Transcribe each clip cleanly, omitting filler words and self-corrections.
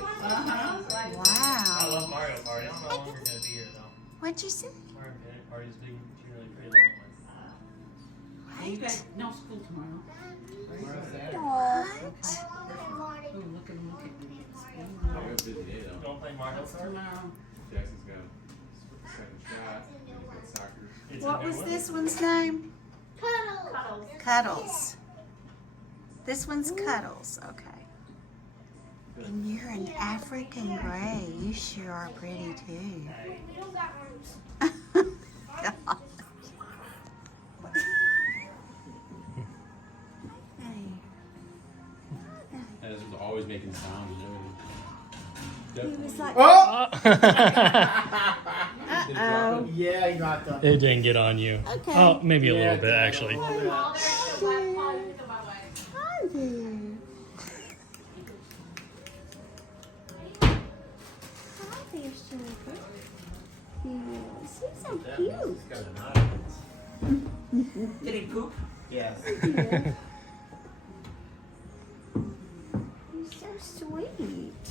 Wow. I love Mario Party. I don't know how long we're gonna be here though. What'd you say? Mario Party's been really pretty long one. You guys no school tomorrow. What? Oh, look at him. I got a busy day though. Don't play Mario Kart? Tomorrow. Jackson's got a second shot. He's got soccer. It's a What new was one. this one's name? Cuddles. Cuddles. This one's Cuddles. Okay. And you're an African gray. You sure are pretty too. We don't got arms. God. And this was always making sounds and everything. He was like, Oh! uh-oh. Yeah, you got them. It didn't get on you. Okay. Oh, maybe a Yeah, little bit it did. actually. Hi there. Hi there. Hi there, sugar. Yes, he's so cute. Did he poop? Yes. Yeah. He's so sweet.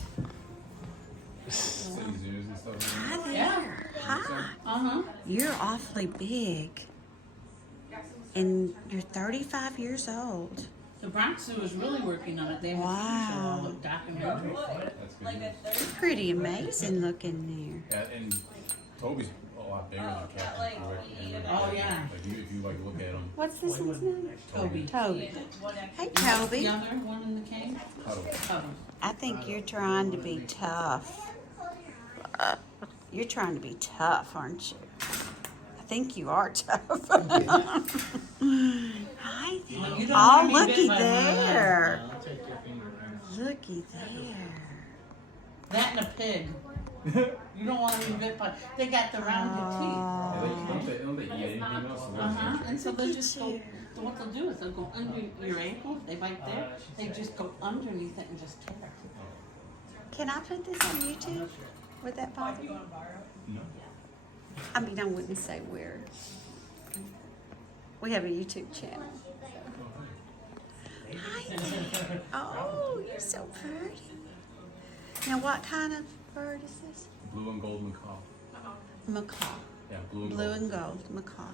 Cities news and stuff. Hi there. Yeah. Hi. Uh-huh. You're awfully big. And you're 35 years old. The Bronx Zoo is really working on it. They have a TV show, all the documentary. That's good news. Pretty amazing looking Yeah, and Toby's a lot bigger than Captain Quick. Oh, yeah. Like if you like look at him. there. What's this one's name? Toby. Toby. Hey, Who's the Toby. younger one in the cave? Cuddle. Cuddles. I think you're trying to be tough. You're trying to be tough, aren't you? I think you are tough. Hi there. You don't Oh, wanna be bit looky by one of them. there. I'll take your finger. Looky there. That and a pig. You don't want to be bit by. They got the rounded Yeah, Oh. don't they eat anything else? teeth. Uh-huh. And so they Look just at go. you. So what they'll do is they'll go under your ankle. They bite there. They just go underneath it and just tear. Can I put this on YouTube? Would that bother you? No. I mean, I wouldn't say where. We have a YouTube channel. Hi there. Oh, you're so pretty. Now, what kind of bird is this? Blue and gold macaw. Macaw. Yeah, blue and Blue gold. and gold macaw.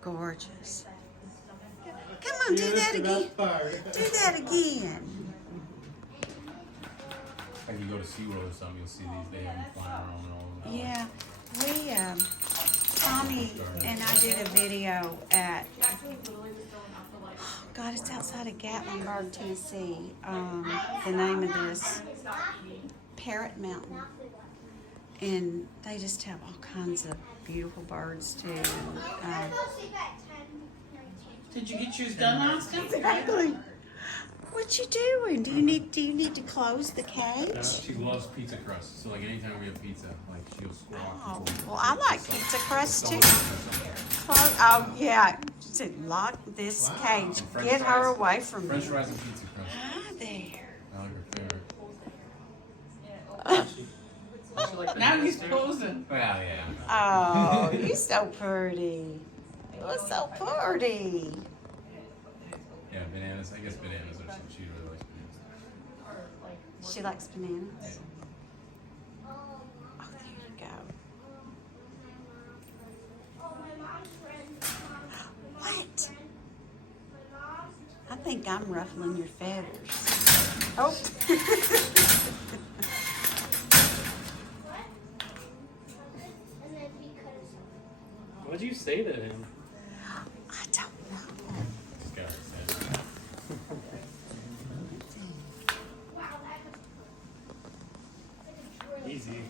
Gorgeous. Come on, do that again. Do that again. Like you go to SeaWorld or something, you'll see these. They have them flying around and all of that. Yeah, we, Tommy and I did a video at, God, it's outside of Gatlinburg, Tennessee. The name of this, Parrot Mountain. And they just have all kinds of beautiful birds too. Did you get yours done, Austin? Exactly. What you doing? Do you need to close the cage? She loves pizza crust, so like anytime we have pizza, like she'll squawk. Oh, well, I like pizza crust too. Close, oh yeah, she said lock this cage. French Get her fries. away from me. French fries and pizza crust. Hi there. I like her favorite. Now he's posing. Well, yeah. Oh, you're so pretty. You're so pretty. Yeah, bananas. I guess bananas are something she really likes. Bananas. She likes bananas. Oh, there you go. What? I think I'm ruffling your feathers. Oh. What'd you say to him? I don't know. Just got her sad. Easy.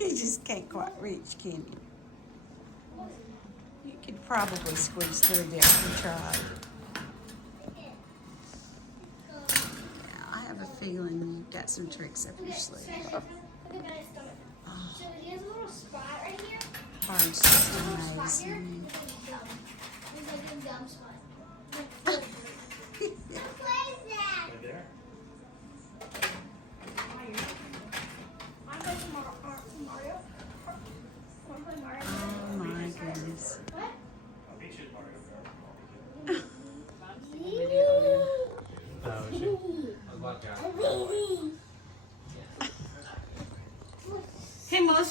You just can't quite reach, can you? You could probably squeeze through there if you tried. Yeah, I have a feeling you've got some tricks up your sleeve. Look at his stomach. So he has a little spot right here. Heart's just amazing. There's like a gum spot. Right there. I'm going to Mario. Want to play Mario? Oh my goodness. What? I'll beat you at Mario Kart.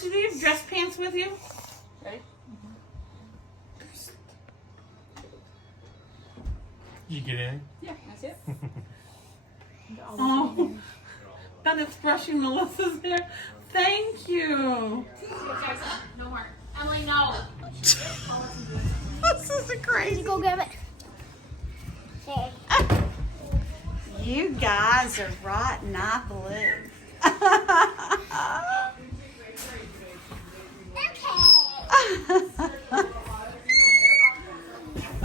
Chelsea, do you have dress pants with you? You get in? Yeah, that's it. Oh, and it's brushing Melissa's hair. Thank you. No more. Emily, no. This is a crazy. Go get it. You guys are rotten, I believe.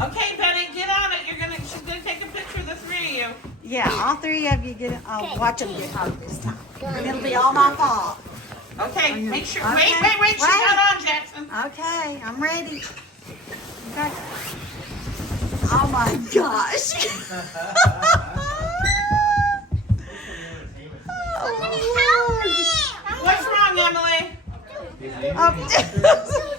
Okay, Betty, get on it. She's gonna take a picture of the three of you. Yeah, all three of you get. Oh, watch them get hurt this time, and it'll be all my fault. Okay, make sure. Okay, Wait. She's wait. not on, Jackson. Okay, I'm ready. Okay. Oh my gosh. Oh, What's wrong, Emily? Lord. Oh.